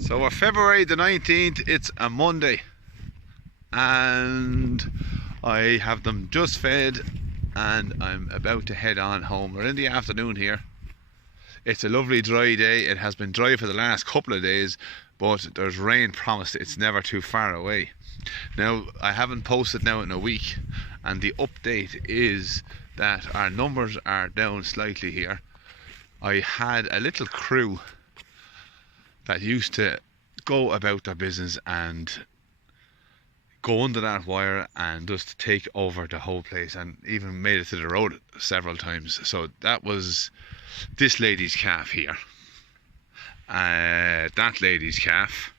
So February the 19th, it's a Monday, and I have them just fed and I'm about to head on home. We're in the afternoon here. It's a lovely dry day. It has been dry for the last couple of days, but there's rain promised. It's never too far away. Now, I haven't posted now in a week, and the update is that our numbers are down slightly here. I had a little crew that used to go about their business and go under that wire and just take over the whole place, and even made it to the road several times. So that was this lady's calf here, that lady's calf,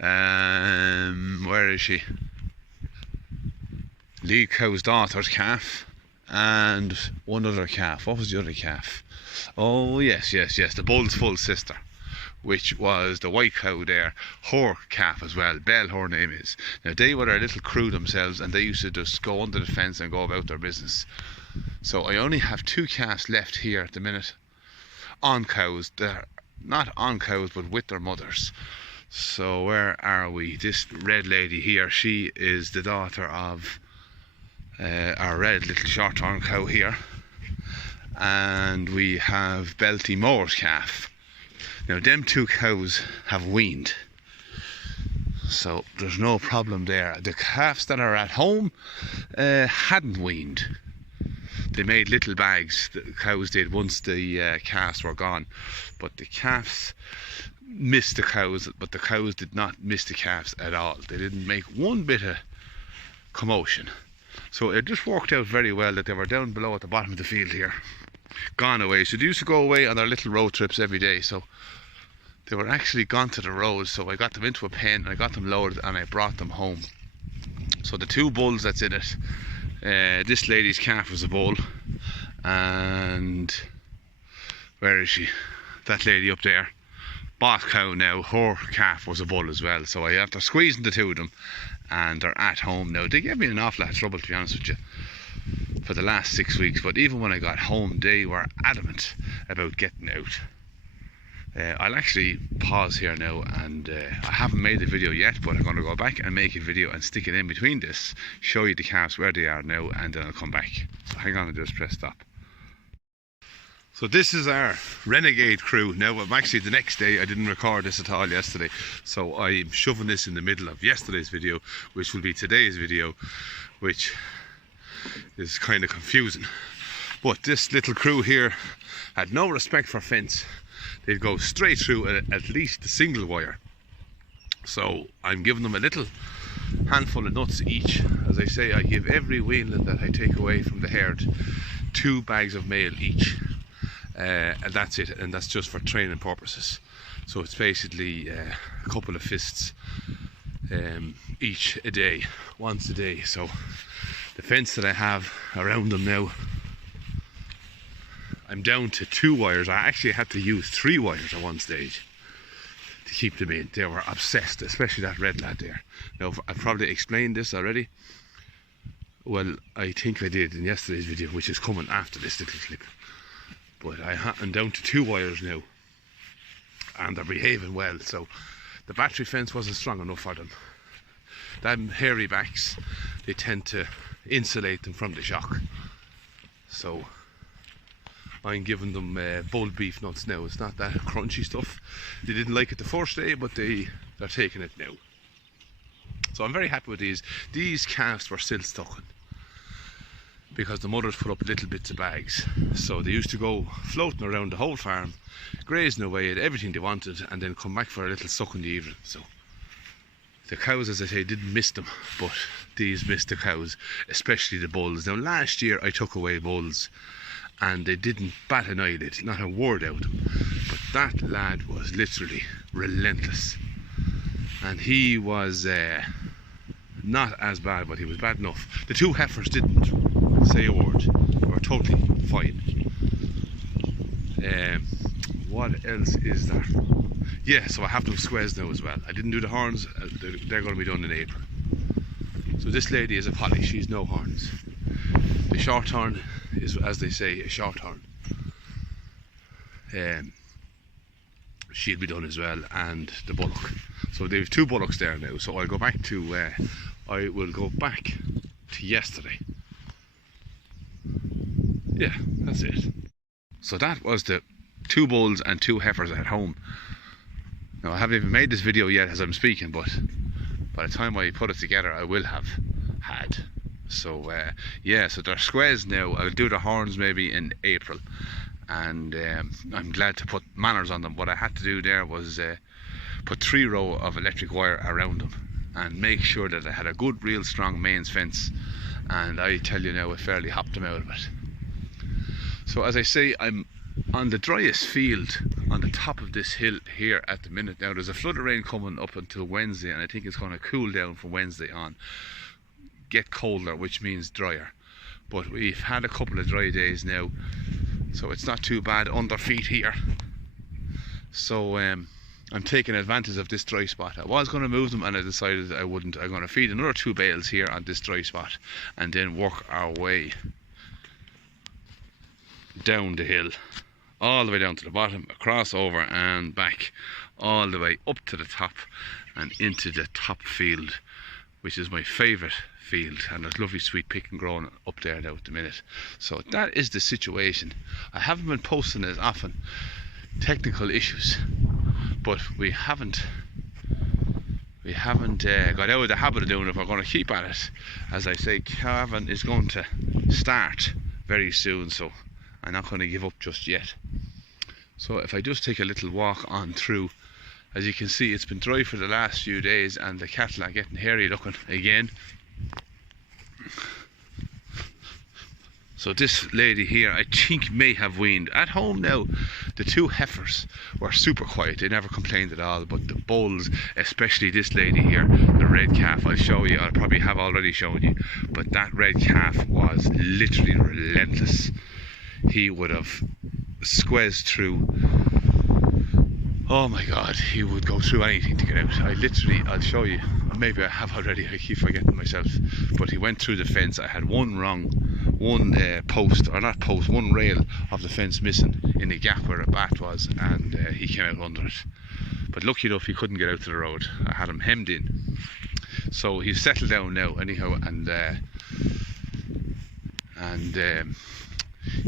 where is she, lead cow's daughter's calf, and one other calf. What was the other calf? Oh yes, the bull's full sister, which was the white cow there, her calf as well. Belle, her name is. Now, they were a little crew themselves, and they used to just go under the fence and go about their business. So I only have two calves left here at the minute, on cows. They're not on cows, but with their mothers. So where are we? This red lady here, she is the daughter of our red little short-horn cow here. And we have Belty Moore's calf. Now, them two cows have weaned, so there's no problem there. The calves that are at home hadn't weaned. They made little bags, the cows did, once the calves were gone. But the calves missed the cows, but the cows did not miss the calves at all. They didn't make one bit of commotion. So it just worked out very well that they were down below at the bottom of the field here, gone away. So they used to go away on their little road trips every day. So they were actually gone to the road. So I got them into a pen, I got them loaded, and I brought them home. So the two bulls that's in it, this lady's calf was a bull, and where is she? That lady up there, boss cow now, her calf was a bull as well. So I after squeezing the two of them, and they're at home now. They gave me an awful lot of trouble, to be honest with you, for the last 6 weeks, but even when I got home they were adamant about getting out. I'll actually pause here now, and I haven't made the video yet, but I'm going to go back and make a video and stick it in between this, show you the calves where they are now, and then I'll come back. So hang on and just press stop. So this is our renegade crew. Now, I'm actually, the next day, I didn't record this at all yesterday, so I'm shoving this in the middle of yesterday's video, which will be today's video, which is kind of confusing. But this little crew here had no respect for fence. They'd go straight through at least a single wire. So I'm giving them a little handful of nuts each. As I say, I give every weanling that I take away from the herd 2 bags of meal each. And that's it, and that's just for training purposes. So it's basically a couple of fists each a day, once a day. So the fence that I have around them now, I'm down to 2 wires. I actually had to use 3 wires at one stage to keep them in. They were obsessed, especially that red lad there. Now, I've probably explained this already. Well, I think I did in yesterday's video, which is coming after this little clip. But I'm down to 2 wires now, and they're behaving well. So the battery fence wasn't strong enough for them. Them hairy backs, they tend to insulate them from the shock. So I'm giving them bull beef nuts now. It's not that crunchy stuff. They didn't like it the first day, but they're taking it now. So I'm very happy with these. These calves were still stuck, because the mothers put up little bits of bags. So they used to go floating around the whole farm, grazing away at everything they wanted, and then come back for a little suck in the evening. So the cows, as I say, didn't miss them, but these missed the cows, especially the bulls. Now, last year I took away bulls, and they didn't bat an eyelid, not a word out of them. But that lad was literally relentless, and he was not as bad, but he was bad enough. The 2 heifers didn't say a word. They were totally fine. What else is there? Yeah, so I have them squares now as well. I didn't do the horns. They're going to be done in April. So this lady is a collie. She's no horns. The short horn is, as they say, a short horn. she'll be done as well, and the bullock. So they've 2 bullocks there now. So I'll go back to I will go back to yesterday. Yeah, that's it. So that was the 2 bulls and 2 heifers at home. Now I haven't even made this video yet as I'm speaking, but by the time I put it together I will have had. So yeah, so they're squares now. I'll do the horns maybe in April, and I'm glad to put manners on them. What I had to do there was put 3 row of electric wire around them and make sure that I had a good real strong mains fence, and I tell you now, I fairly hopped them out of it. So as I say, I'm on the driest field on the top of this hill here at the minute. Now there's a flood of rain coming up until Wednesday, and I think it's going to cool down from Wednesday on, get colder, which means drier. But we've had a couple of dry days now, so it's not too bad under feet here. So I'm taking advantage of this dry spot. I was going to move them and I decided I wouldn't. I'm going to feed another 2 bales here on this dry spot and then work our way down the hill, all the way down to the bottom, across over and back, all the way up to the top and into the top field, which is my favourite field, and there's lovely sweet picking growing up there now at the minute. So that is the situation. I haven't been posting as often, technical issues, but we haven't got out of the habit of doing it. We're going to keep at it. As I say, calving is going to start very soon, so I'm not going to give up just yet. So if I just take a little walk on through, as you can see, it's been dry for the last few days and the cattle are getting hairy looking again. So this lady here, I think, may have weaned. At home now, the 2 heifers were super quiet. They never complained at all. But the bulls, especially this lady here, the red calf, I'll show you. I'll probably have already shown you. But that red calf was literally relentless. He would have squeezed through. Oh my God, he would go through anything to get out. I'll show you. Maybe I have already, I keep forgetting myself. But he went through the fence. I had one post, or not post, one rail of the fence missing in the gap where a bat was, and he came out under it. But lucky enough, he couldn't get out to the road. I had him hemmed in. So he's settled down now anyhow, and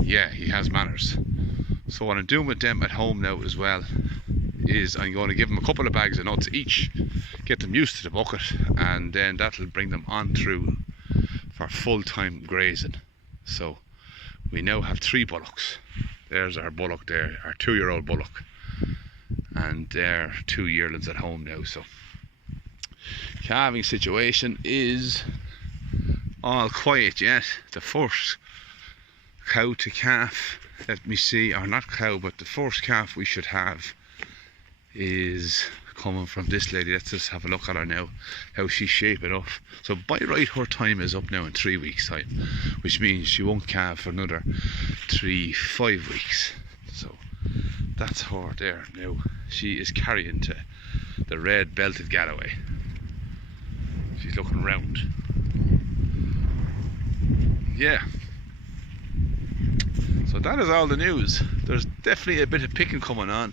yeah, he has manners. So what I'm doing with them at home now as well is I'm going to give them a couple of bags of nuts each, get them used to the bucket, and then that'll bring them on through for full-time grazing. So we now have 3 bullocks. There's our bullock there, our 2-year-old bullock, and they're 2 yearlings at home now. So calving situation is all quiet yet. The first cow to calf, let me see, or not cow, but the first calf we should have is coming from this lady. Let's just have a look at her now, how she's shaping up. So by right, her time is up now in 3 weeks time, which means she won't calve for another 5 weeks. So that's her there now. She is carrying to the red belted Galloway. She's looking round. Yeah, so that is all the news. There's definitely a bit of picking coming on.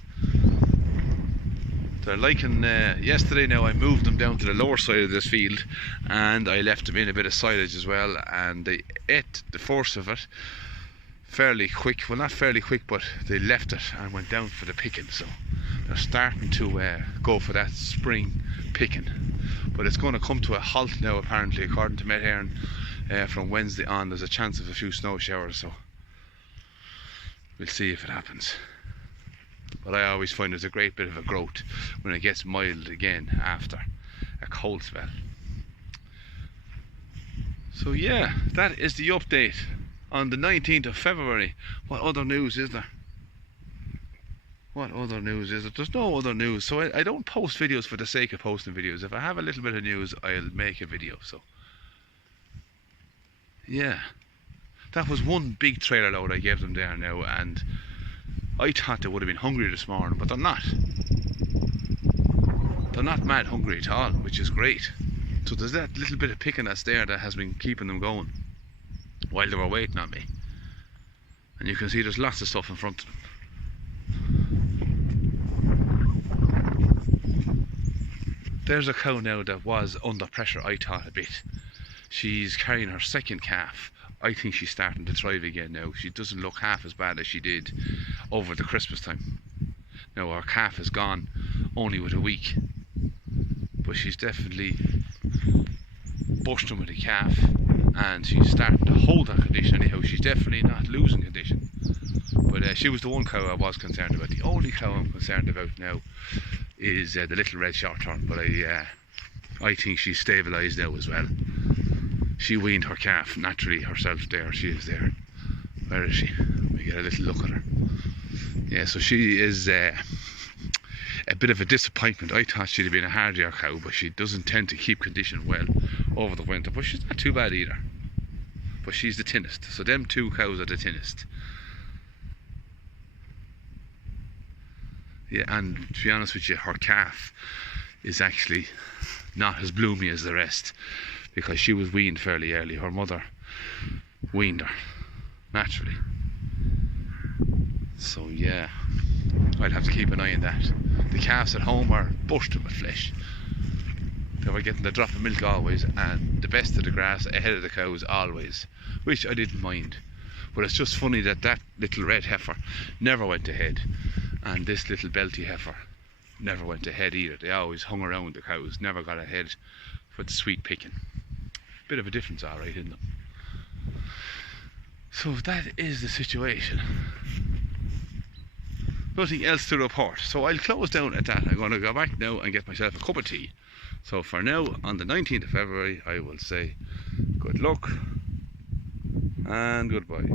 They're liking, yesterday now I moved them down to the lower side of this field and I left them in a bit of silage as well, and they ate the force of it fairly quick. Well, not fairly quick, but they left it and went down for the picking. So they're starting to go for that spring picking. But it's going to come to a halt now apparently, according to Met Éireann. From Wednesday on there's a chance of a few snow showers, so we'll see if it happens. But I always find there's a great bit of a growth when it gets mild again after a cold spell. So yeah, that is the update on the 19th of February. What other news is there? What other news is there? There's no other news. So I don't post videos for the sake of posting videos. If I have a little bit of news, I'll make a video. So yeah, that was one big trailer load I gave them there now, and I thought they would have been hungry this morning, but they're not. They're not mad hungry at all, which is great. So there's that little bit of picking that's there that has been keeping them going while they were waiting on me. And you can see there's lots of stuff in front of them. there's a cow now that was under pressure, I thought, a bit. She's carrying her second calf. I think she's starting to thrive again now. She doesn't look half as bad as she did over the Christmas time. Now her calf is gone only with a week, but she's definitely bursting with a calf, and she's starting to hold her condition anyhow. She's definitely not losing condition. But she was the one cow I was concerned about. The only cow I'm concerned about now is the little red short-horn, but I think she's stabilised now as well. She weaned her calf naturally herself there. She is there. Where is she? Let me get a little look at her. Yeah, so she is a bit of a disappointment. I thought she'd have been a hardier cow, but she doesn't tend to keep condition well over the winter. But she's not too bad either. But she's the thinnest. So them two cows are the thinnest. Yeah, and to be honest with you, her calf is actually not as bloomy as the rest, because she was weaned fairly early. Her mother weaned her naturally. So yeah, I'd have to keep an eye on that. The calves at home are bursting with flesh. They were getting the drop of milk always, and the best of the grass ahead of the cows always, which I didn't mind. But it's just funny that that little red heifer never went ahead, and this little belty heifer never went ahead either. They always hung around the cows, never got ahead for the sweet picking. Bit of a difference, alright, isn't it? So that is the situation. Nothing else to report, so I'll close down at that. I'm going to go back now and get myself a cup of tea. So for now, on the 19th of February, I will say good luck and goodbye.